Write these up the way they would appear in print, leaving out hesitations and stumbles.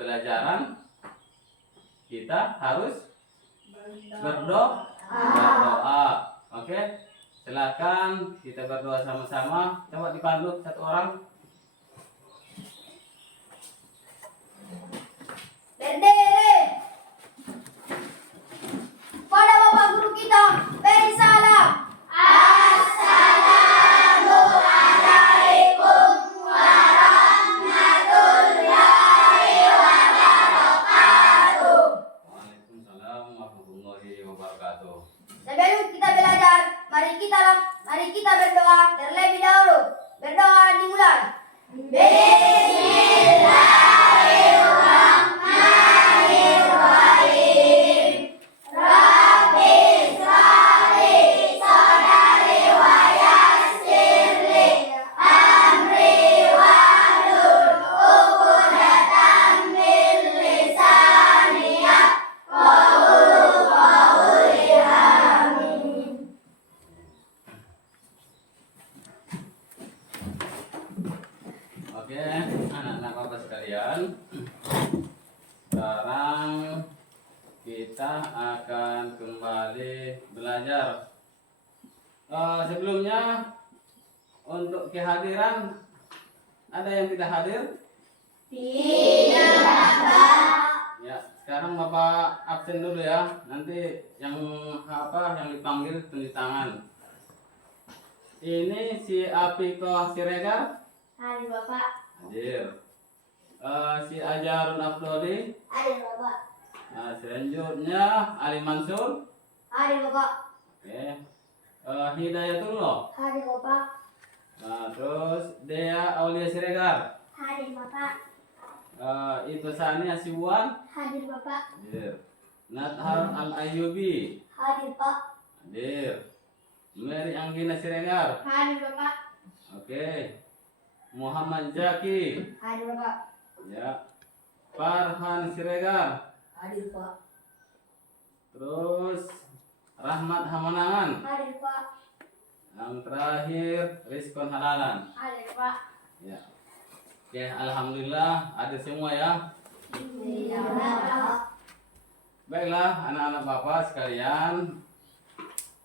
pelajaran kita harus berdoa. Oke, silakan kita berdoa sama-sama. Coba dipandu satu orang. Berdiri. Pada Bapak Guru kita beri salam. Assalamualaikum warahmatullahi wabarakatuh. Waalaikumsalam warahmatullahi wabarakatuh. Sebelum kita belajar, mari kita berdoa terlebih dahulu. Berdoa dimulai. Bismillahirrahmanirrahim. Rabbi sholli sodari wa yassirli amri wahlul uqdatam min lisani yafqahu qawli. Amin. Oke, anak-anak Bapak sekalian. Sekarang kita akan kembali belajar. Sebelumnya untuk kehadiran ada yang tidak hadir? Tidak, Bapak. Ya, sekarang Bapak absen dulu ya. Nanti yang dipanggil tunjuk tangan. Ini si Apiko Siregar Hadir, Bapak. hadir. Si Ajarun Abdoli. Hadir, Bapak. Selanjutnya Ali Mansur. Hadir, Bapak. Oke. Hidayatullah. Hadir, Bapak. Terus Dea Aulia Siregar. Hadir, Bapak. Itu Sani Asibuan. Hadir, Bapak. Hadir. Nathar Al Ayyubi. Hadir, Pak. Hadir. Mary Anggina Siregar. Hadir, Bapak. Oke. Muhammad Zaki. Hadir, Bapak. Ya. Farhan Siregar. Hadir, Pak. Terus Rahmat Hamanangan. Hadir, Pak. Yang terakhir Rizkon Halalan. Hadir, Pak. Ya. Oke, alhamdulillah ada semua ya. Iya, Bapak. Baiklah anak-anak Bapak sekalian.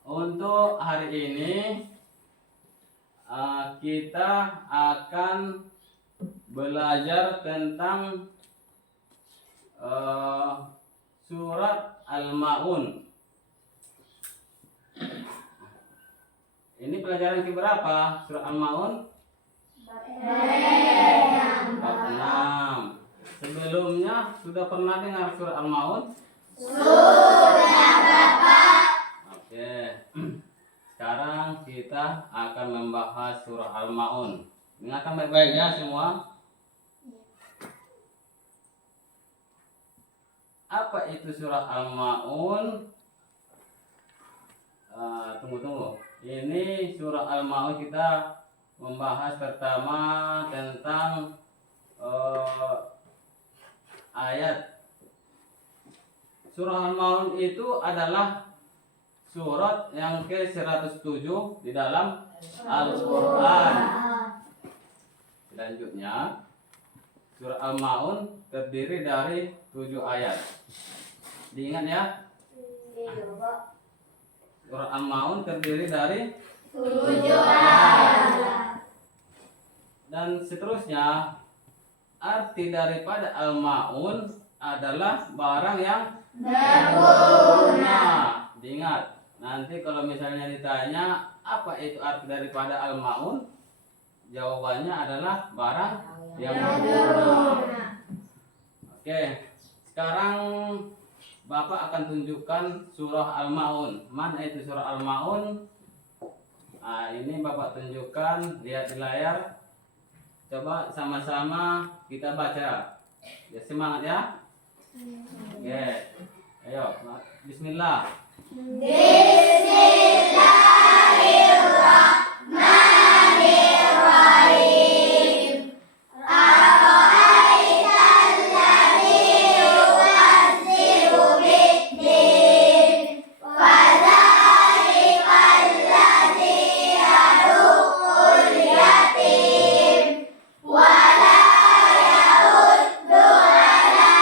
Untuk hari ini kita akan belajar tentang surat Al-Maun. Ini pelajaran keberapa? Surat Al-Maun? Bab 6. Sebelumnya sudah pernah dengar surat Al-Maun? Sudah, Bapak. Oke. Sekarang kita akan membahas surah Al-Maun. Dengarkan baik-baik ya semua. Apa itu surah Al-Maun? Tunggu. Ini surah Al-Maun kita membahas pertama tentang ayat. Surah Al-Maun itu adalah surat yang ke-107 di dalam Al-Quran. Selanjutnya, surah Al-Maun terdiri dari 7 ayat. Diingat ya, Iya, Bapak. surah Al-Maun terdiri dari 7 ayat. dan seterusnya. Arti daripada Al-Maun adalah barang yang berguna. Diingat, nanti kalau misalnya ditanya apa itu arti daripada Al-Maun, jawabannya adalah barang yang berguna. Oke, sekarang Bapak akan tunjukkan surah Al-Maun. Mana itu surah Al-Maun? Nah, ini Bapak tunjukkan, lihat di layar. Coba sama-sama kita baca. Ya, semangat ya. Oke. Ayo, bismillah. Bismillahirrahmanirrahim. Ara'aital ladzi yukadzibu bid-din. Fadzalikal ladzi yadu'ul yatim. Wa la yahuddu 'ala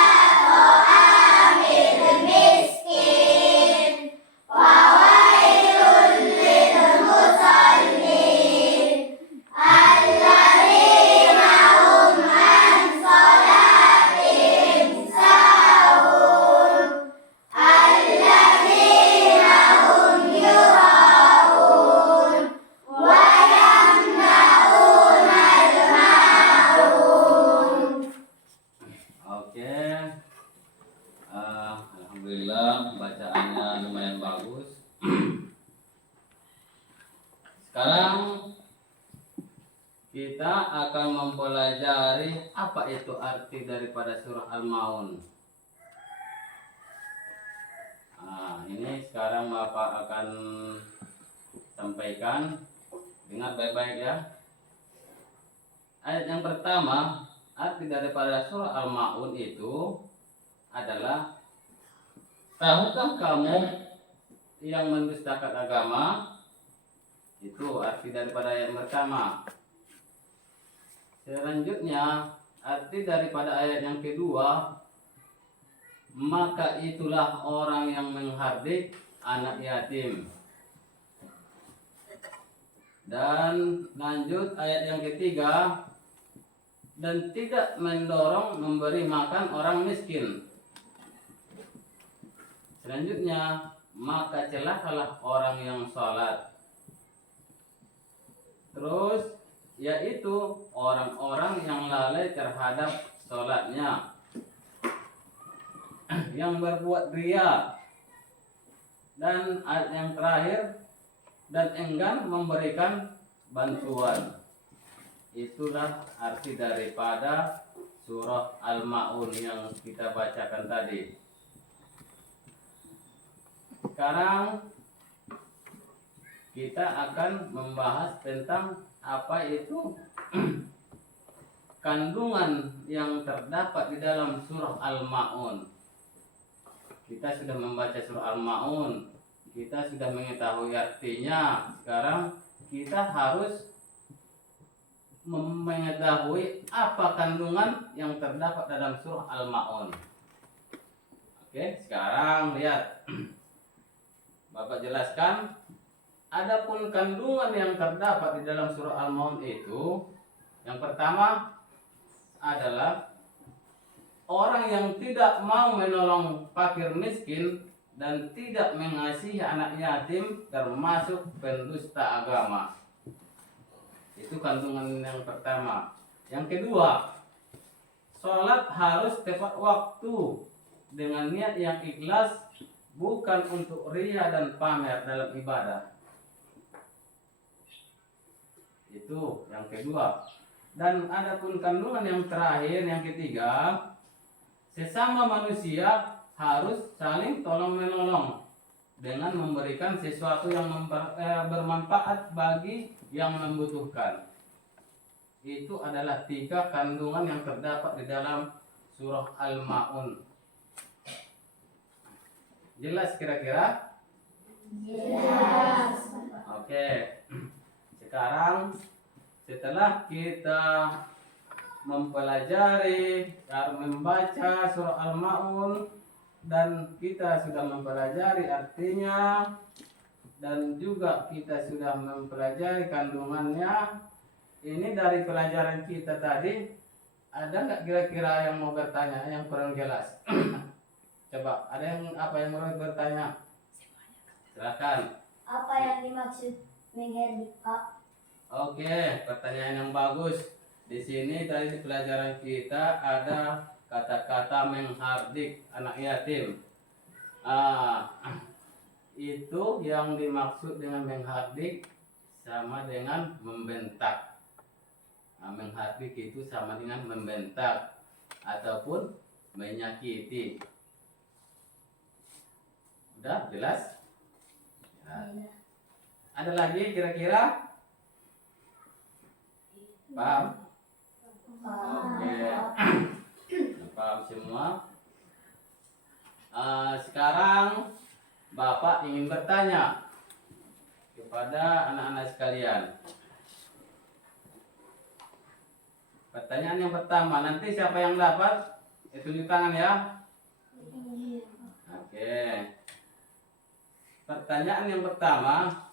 Alhamdulillah bacaannya lumayan bagus. Sekarang kita akan mempelajari apa itu arti daripada surah Al-Maun. Nah, ini sekarang Bapak akan sampaikan. Dengar baik-baik ya. Ayat yang pertama, arti daripada surah Al-Maun itu adalah, tahukah kamu yang mendustakan agama? Itu arti daripada ayat pertama. Selanjutnya, arti daripada ayat yang kedua, maka itulah orang yang menghardik anak yatim. Dan lanjut ayat yang ketiga, dan tidak mendorong memberi makan orang miskin. Selanjutnya, maka celakalah orang yang sholat. Terus, yaitu orang-orang yang lalai terhadap sholatnya, yang berbuat riya. Dan ayat yang terakhir, dan enggan memberikan bantuan. Itulah arti daripada surah Al-Maun yang kita bacakan tadi. Sekarang kita akan membahas tentang apa itu kandungan yang terdapat di dalam surah Al-Maun. Kita sudah membaca surah Al-Maun, kita sudah mengetahui artinya. Sekarang kita harus mengetahui apa kandungan yang terdapat dalam surah Al-Maun. Oke, sekarang lihat. Bapak jelaskan. Adapun kandungan yang terdapat di dalam surah Al-Maun itu, yang pertama adalah orang yang tidak mau menolong fakir miskin dan tidak mengasihi anak yatim termasuk pendusta agama. Itu kandungan yang pertama. Yang kedua, sholat harus tepat waktu dengan niat yang ikhlas, bukan untuk riya dan pamer dalam ibadah. Itu yang kedua. Dan adapun kandungan yang terakhir, yang ketiga, sesama manusia harus saling tolong menolong dengan memberikan sesuatu yang bermanfaat bagi yang membutuhkan. Itu adalah 3 kandungan yang terdapat di dalam surah Al-Maun. Jelas kira-kira? Jelas. Oke. Sekarang setelah kita mempelajari cara membaca surah Al-Maun dan kita sudah mempelajari artinya dan juga kita sudah mempelajari kandungannya, ini dari pelajaran kita tadi ada nggak kira-kira yang mau bertanya yang kurang jelas? Coba ada yang mau bertanya? Silakan. Apa yang dimaksud mengherdik, Pak? Oke, pertanyaan yang bagus. Di sini tadi di pelajaran kita ada kata-kata menghardik anak yatim. Itu yang dimaksud dengan menghardik sama dengan membentak. Menghardik itu sama dengan membentak ataupun menyakiti. Udah jelas? Ya. Ada lagi kira-kira? Paham? Oke. Paham semua? Sekarang Bapak ingin bertanya kepada anak-anak sekalian. Pertanyaan yang pertama, nanti siapa yang dapat? Tunjuk tangan ya. Oke. Pertanyaan yang pertama,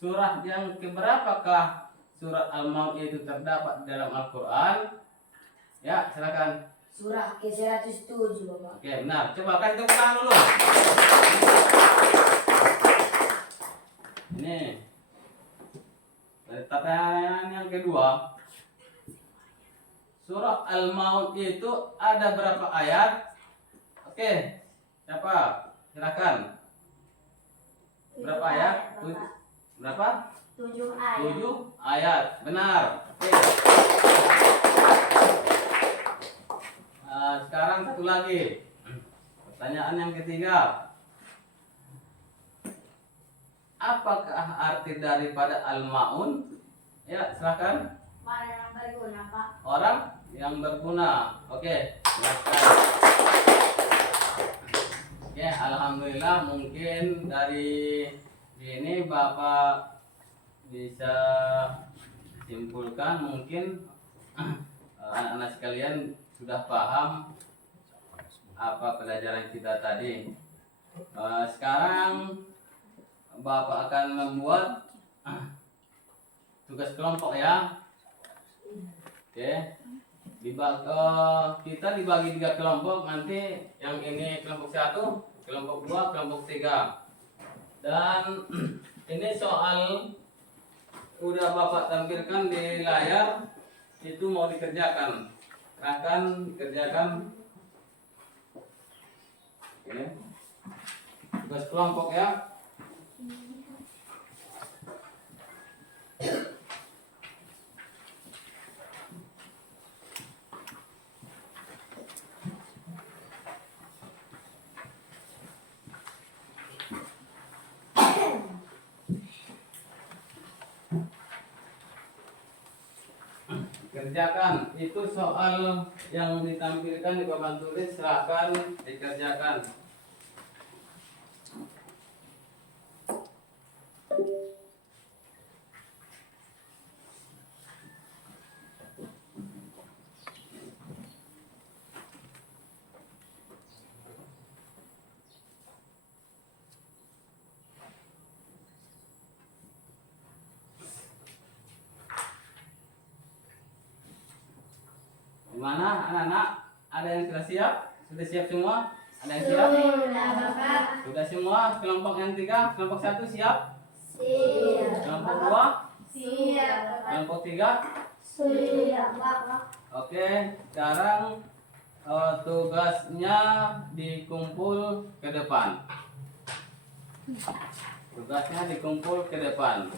surah yang keberapakah surat Al-Maun itu terdapat dalam Al-Quran? Ya, silakan. Surah ke-107, Bapak. Oke, benar. Coba kasih tepuk tangan dulu. Ini. Pertanyaan yang kedua. surah Al-Maun itu ada berapa ayat? Oke, siapa? Silakan. Berapa ayat? Berapa? 7 ayat. 7 ayat. Benar. Oke. Sekarang satu lagi. Pertanyaan yang ketiga. Apakah arti daripada Al-Maun? Ya, silakan. Barang yang berguna, Pak. Orang yang berguna. Oke, silakan. Oke, alhamdulillah mungkin dari ini Bapak bisa simpulkan mungkin anak-anak sekalian sudah paham apa pelajaran kita tadi. Sekarang Bapak akan membuat tugas kelompok ya. Oke. Kita dibagi 3 kelompok, nanti yang ini kelompok 1, kelompok 2, kelompok 3. Dan ini soal udah Bapak tampilkan di layar, itu mau dikerjakan. Akan dikerjakan ini. Tugas kelompok ya. Kerjakan itu soal yang ditampilkan di papan tulis, silakan dikerjakan. Gimana anak-anak? Ada yang sudah siap? Sudah siap semua? Ada yang siap? Sudah, Bapak. Sudah semua? Kelompok yang 3, kelompok 1 siap? Siap. Kelompok 2? Siap, Bapak. Kelompok 3? Siap, Bapak. Oke, sekarang tugasnya dikumpul ke depan. Tugasnya dikumpul ke depan.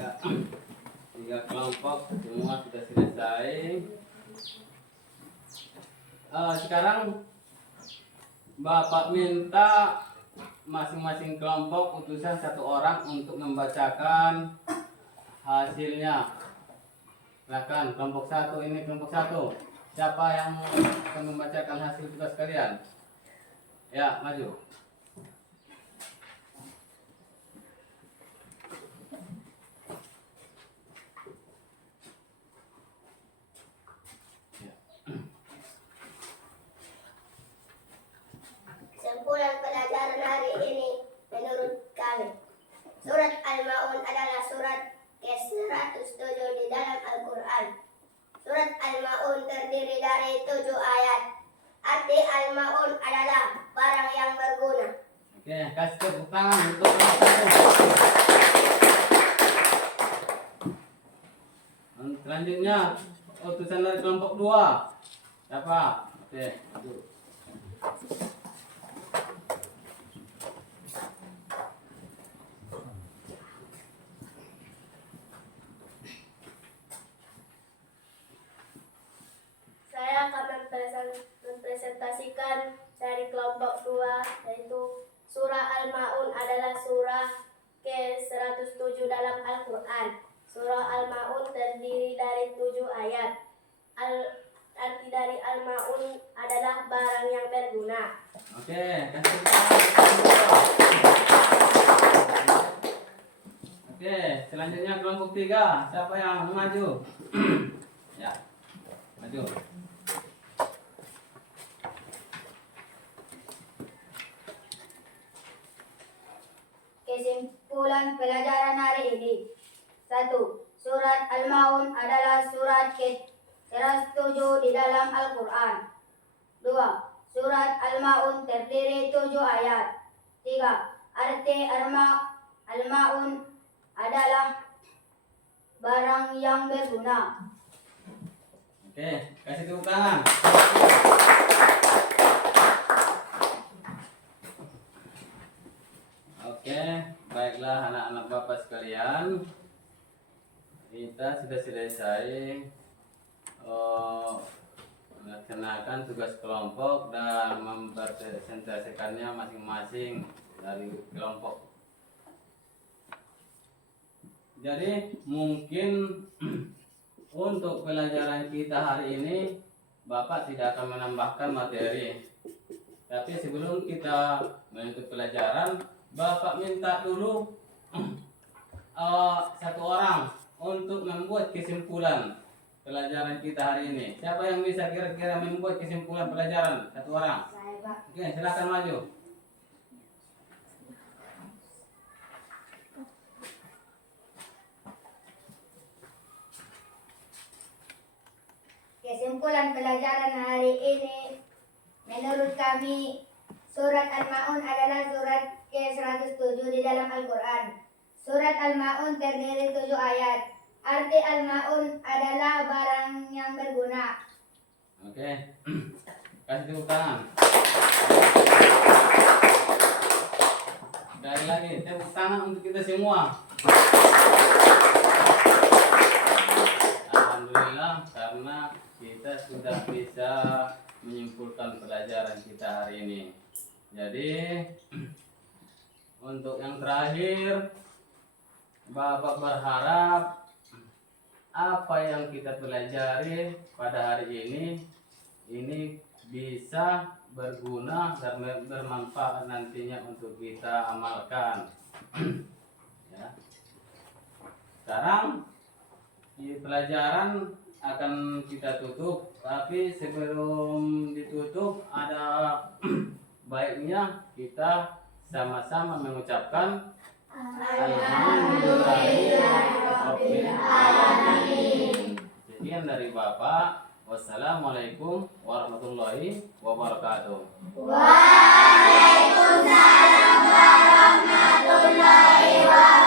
Ya, 3 kelompok semua sudah selesai. Sekarang Bapak minta masing-masing kelompok utusan 1 orang untuk membacakan hasilnya. Silakan kelompok 1, ini kelompok 1. Siapa yang akan membacakan hasil tugas kalian? Ya, maju. Simpulan pelajaran hari ini menurut kami, surat Al-Maun adalah surat ke-107 di dalam Al-Quran. Surat Al-Maun terdiri dari 7 ayat. Arti Al-Maun adalah barang yang berguna. Oke, kasih tepuk tangan untuk kelompok 1. Selanjutnya utusan dari kelompok 2. Siapa? Oke, maju. Saya akan mempresentasikan dari kelompok 2, yaitu surah Al-Maun adalah surah ke-107 dalam Al-Quran. Surah Al-Maun terdiri dari 7 ayat. Arti dari Al-Maun adalah barang yang berguna. Oke, kasih tepuk tangan. Oke, selanjutnya kelompok 3. Siapa yang maju? Ya, maju. Kesimpulan pelajaran hari ini. 1. Surat Al-Maun adalah surat ke-107 di dalam Al-Quran. 2. Surat Al-Maun terdiri 7 ayat. 3. Arti Al-Maun adalah barang yang berguna. Oke, kasih tepuk tangan. Oke, baiklah anak-anak Bapak sekalian. Kita sudah selesai melaksanakan tugas kelompok dan mempresentasikannya masing-masing dari kelompok. Jadi mungkin untuk pelajaran kita hari ini Bapak tidak akan menambahkan materi. Tapi sebelum kita menutup pelajaran, Bapak minta dulu satu orang untuk membuat kesimpulan pelajaran kita hari ini. Siapa yang bisa kira-kira membuat kesimpulan pelajaran? Satu orang. Saya, Pak. Oke, silakan maju. Kesimpulan pelajaran hari ini, menurut kami, surat Al-Maun adalah surat ke-107 di dalam Al-Quran. Surat Al-Maun terdiri 7 ayat. Arti Al-Maun adalah barang yang berguna. Oke. Kasih tepuk tangan. Sekali lagi, tepuk tangan untuk kita semua. Alhamdulillah karena kita sudah bisa menyimpulkan pelajaran kita hari ini. Jadi untuk yang terakhir, Bapak berharap apa yang kita pelajari pada hari ini bisa berguna dan bermanfaat nantinya untuk kita amalkan. Ya. Sekarang di pelajaran akan kita tutup, tapi sebelum ditutup ada baiknya kita sama-sama mengucapkan Alhamdulillahirrahmanirrahim. Sekian dari Bapak. Wassalamualaikum warahmatullahi wabarakatuh. Waalaikumsalam warahmatullahi wabarakatuh.